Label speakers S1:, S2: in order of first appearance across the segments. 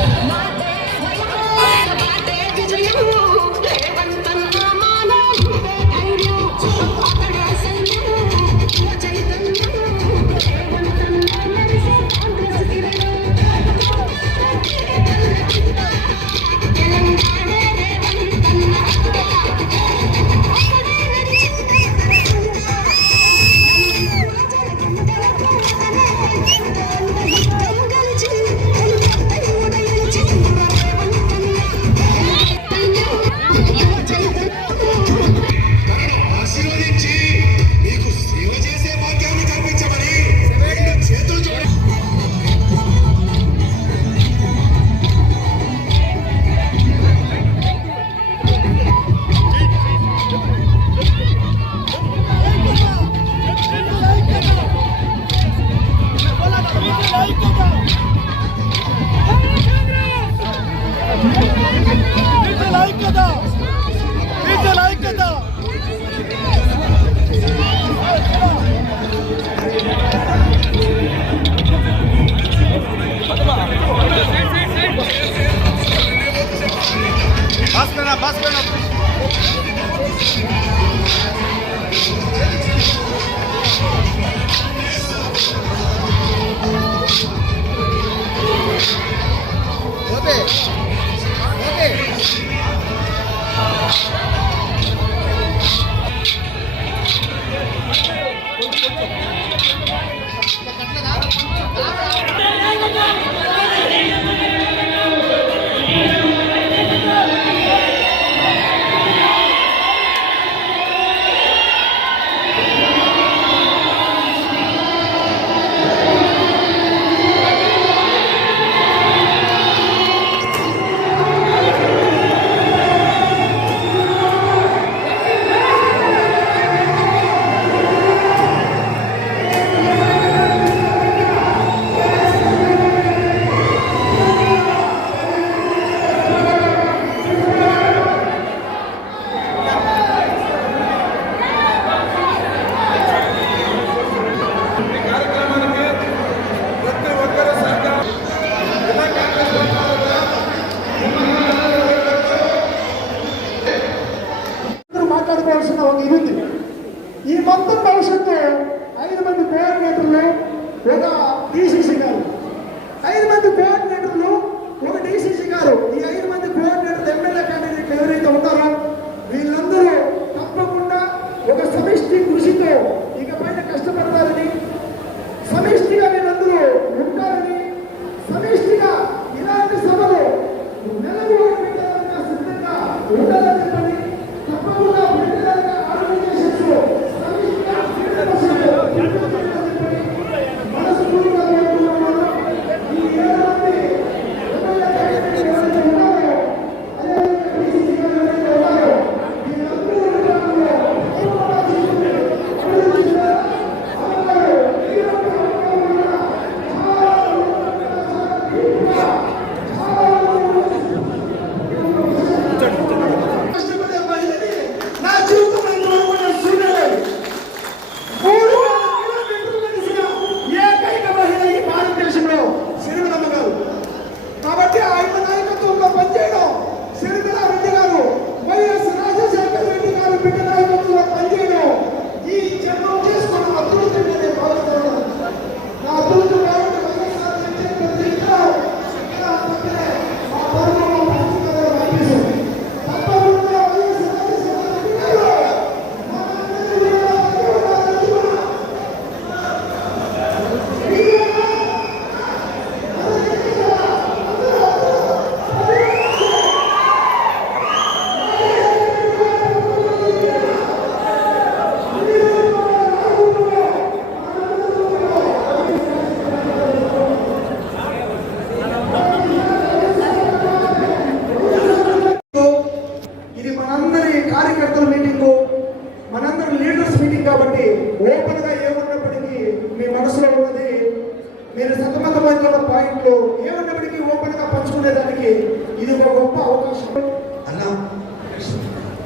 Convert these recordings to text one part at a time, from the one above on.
S1: Nine ఉండదని చెప్పండి తప్పకుండా కాబట్టి ఓపెన్గా ఏమున్నప్పటికీ మీ మనసులో ఉన్నది మీరు సతమతమైన పాయింట్లు ఏమున్నప్పటికీ ఓపెన్గా పంచుకునేదానికి ఇది ఒక గొప్ప అవకాశం.
S2: అన్న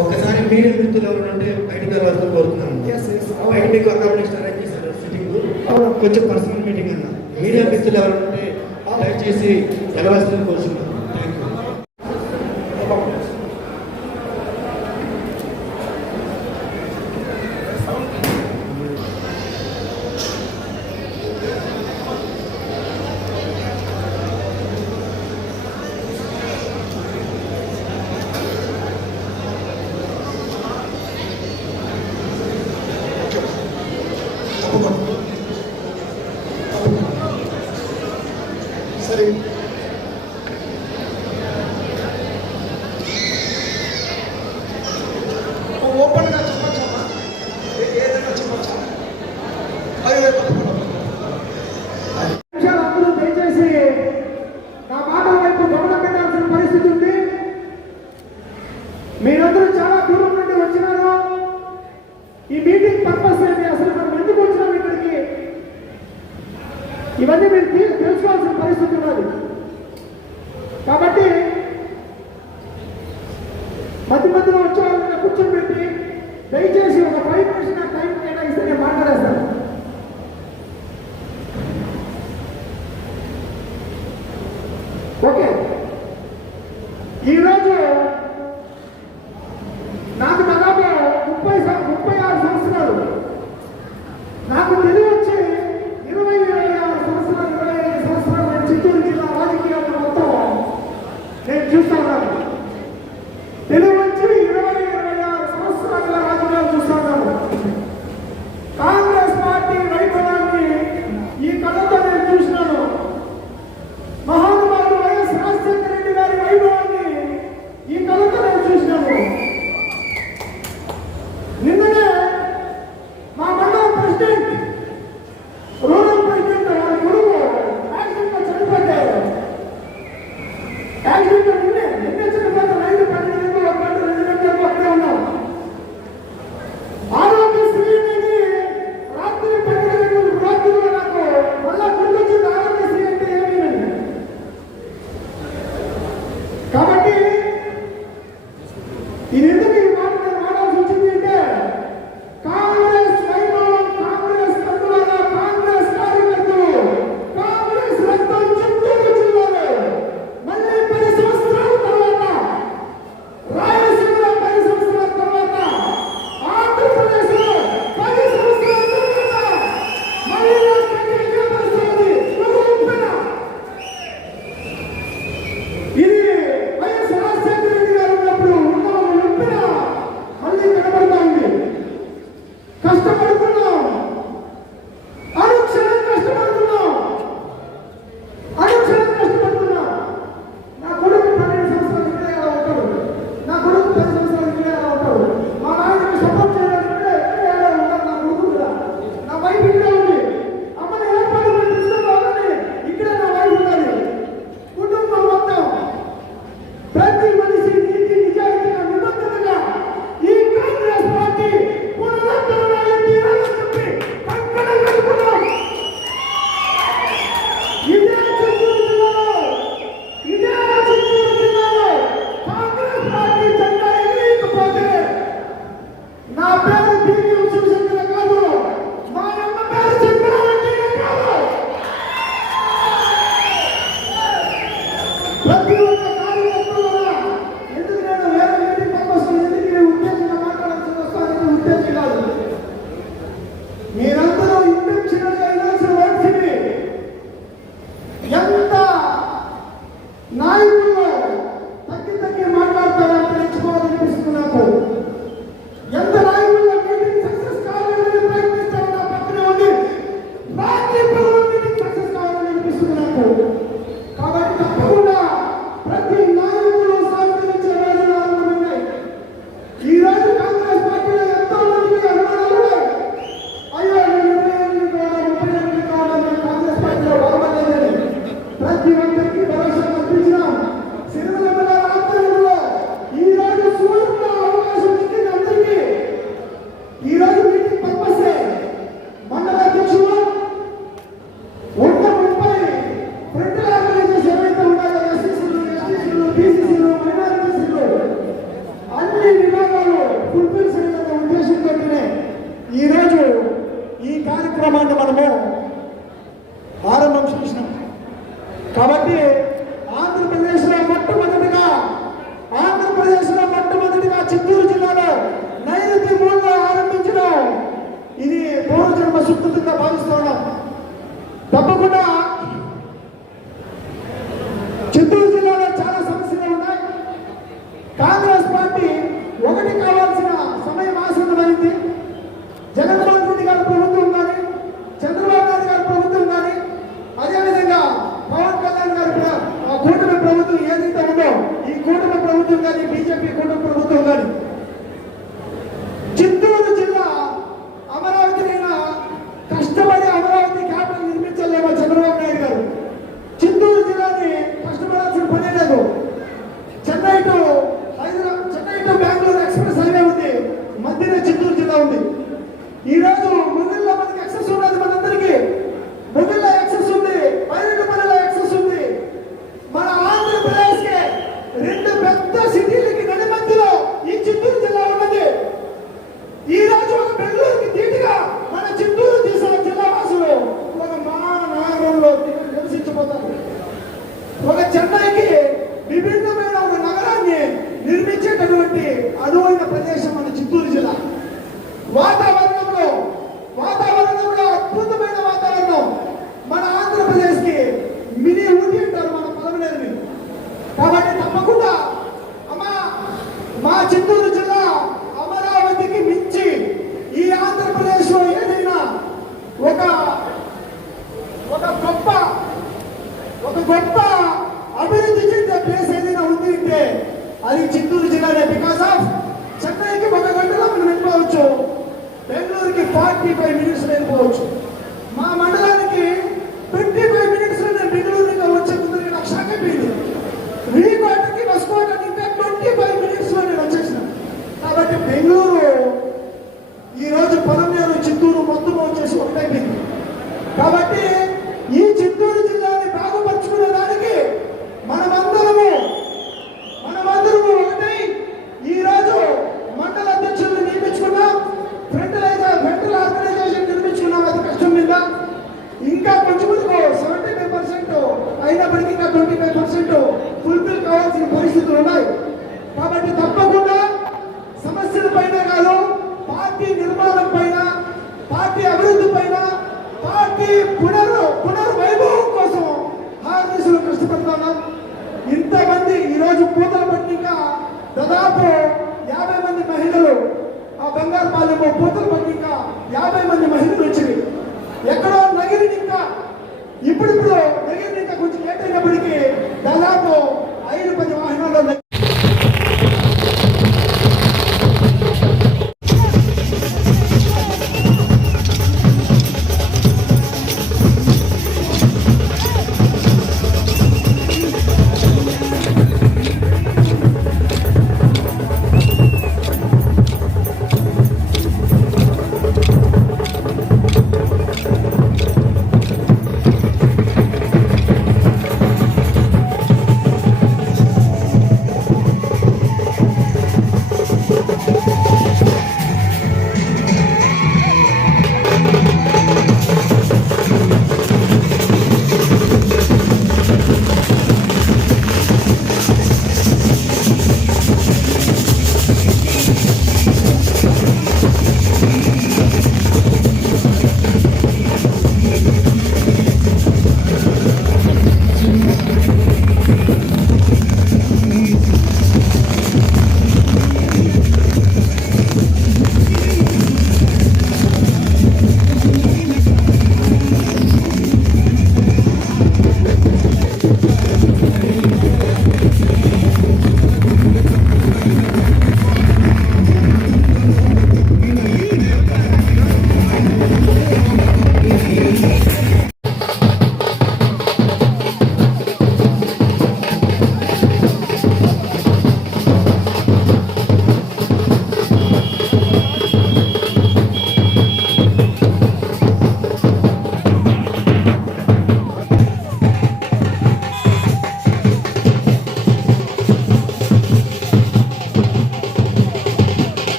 S2: ఒకసారి మీడియా మిత్రులు ఎవరంటే బయటకు వెళ్ళాలని కోరుతున్నాను. బయటకు వెళ్ళాలని అరేంజ్ చేశారు సిట్టింగ్ కొంచెం పర్సనల్ మీటింగ్ అన్న. మీడియా మిత్రులు ఎవరంటే దయచేసి
S1: వెళ్ళవలసిన కోరుతున్నాను మనం చూసినాం. కాబట్టి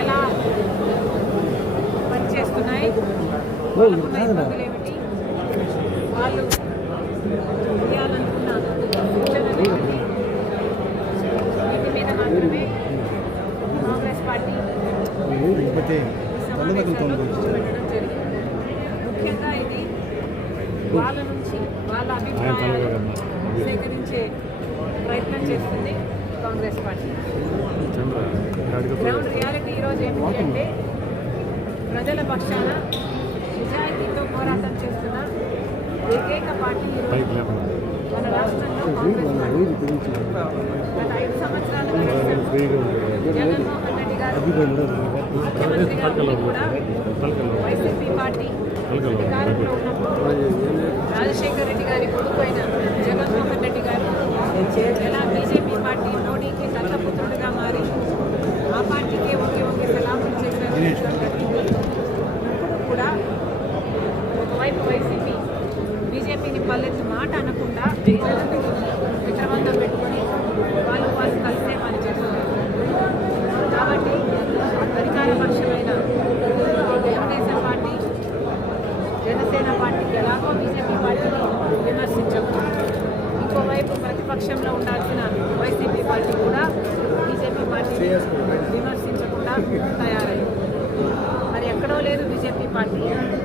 S3: ఎలా పనిచేస్తున్నాయి? వాళ్ళకున్న ఇబ్బందులు ప్రజల పక్షాన నిజాయితీతో పోరాటం చేస్తున్న ఏకైక పార్టీ మన రాష్ట్రంలో కాంగ్రెస్ పార్టీ. గత ఐదు సంవత్సరాలుగా జగన్మోహన్ రెడ్డి గారు కూడా వైసీపీ పార్టీ అధికారంలో ఉన్నప్పుడు రాజశేఖర్ రెడ్డి గారి కొడుకు అయిన జగన్మోహన్ రెడ్డి గారు ఎలా బీజేపీ రేపు ప్రతిపక్షంలో ఉండాల్సిన వైసీపీ పార్టీ కూడా బీజేపీ పార్టీని విమర్శించకుండా తయారైంది మరి ఎక్కడో లేదు బీజేపీ పార్టీ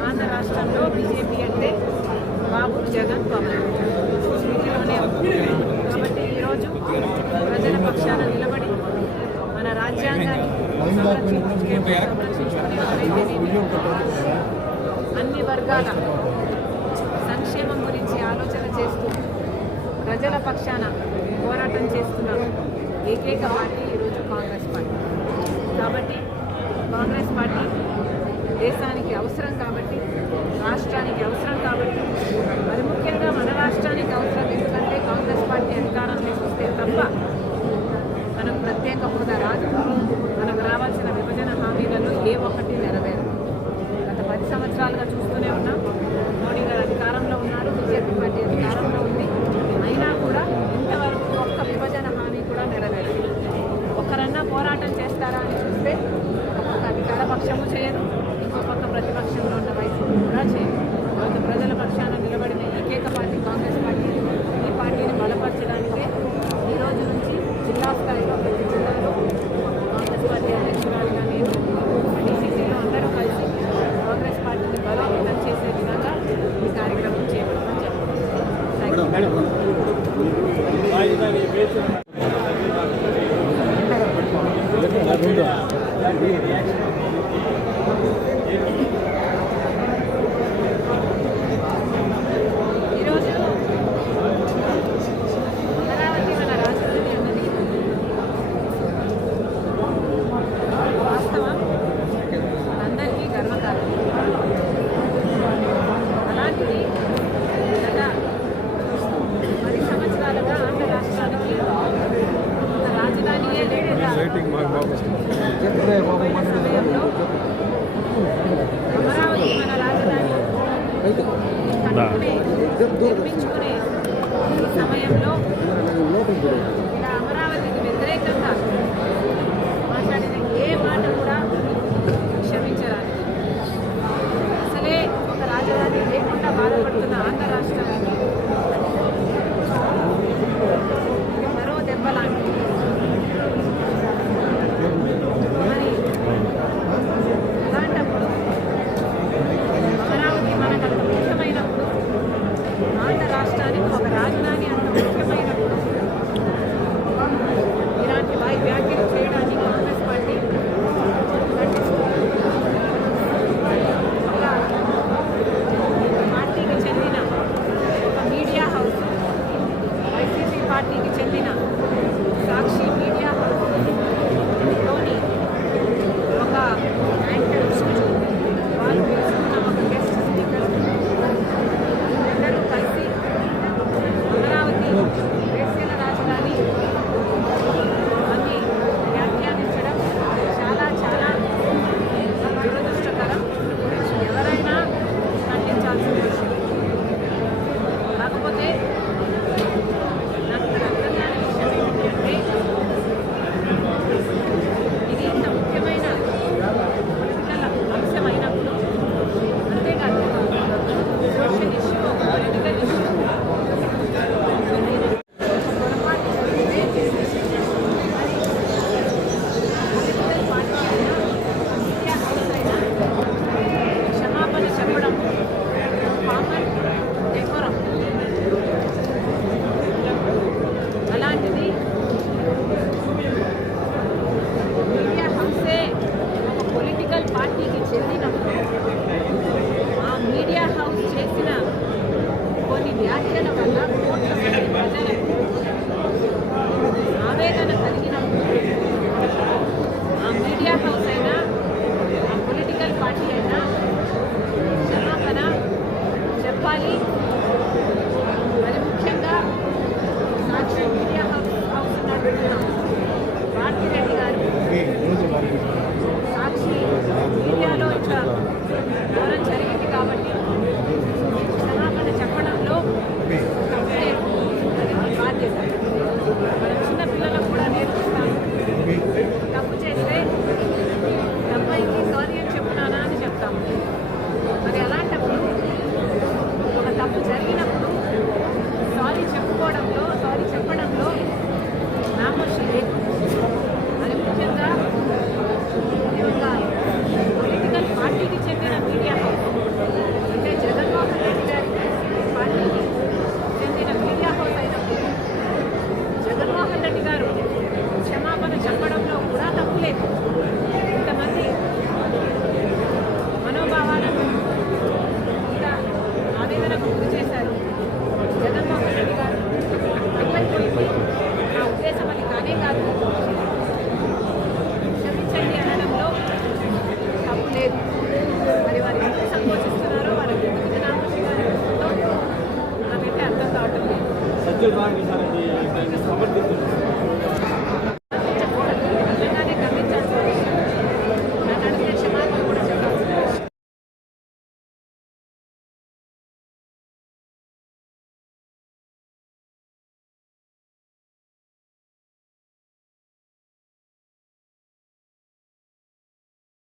S3: ఆంధ్ర రాష్ట్రంలో బీజేపీ అంటే బాబు జగన్ పవన్ వీటిలోనే కాబట్టి ఈరోజు ప్రజల పక్షాన నిలబడి మన రాజ్యాంగాన్ని సంరక్షించుకునే అన్ని వర్గాల ప్రజల పక్షాన పోరాటం చేస్తున్న ఏకైక పార్టీ ఈరోజు కాంగ్రెస్ పార్టీ. కాబట్టి కాంగ్రెస్ పార్టీ దేశానికి అవసరం కాబట్టి రాష్ట్రానికి అవసరం కాబట్టి మరి ముఖ్యంగా మన రాష్ట్రానికి అవసరం ఎందుకంటే కాంగ్రెస్ పార్టీ అధికారంలోకి వస్తే తప్ప మనకు ప్రత్యేక హోదా రాదు. ఈరోజు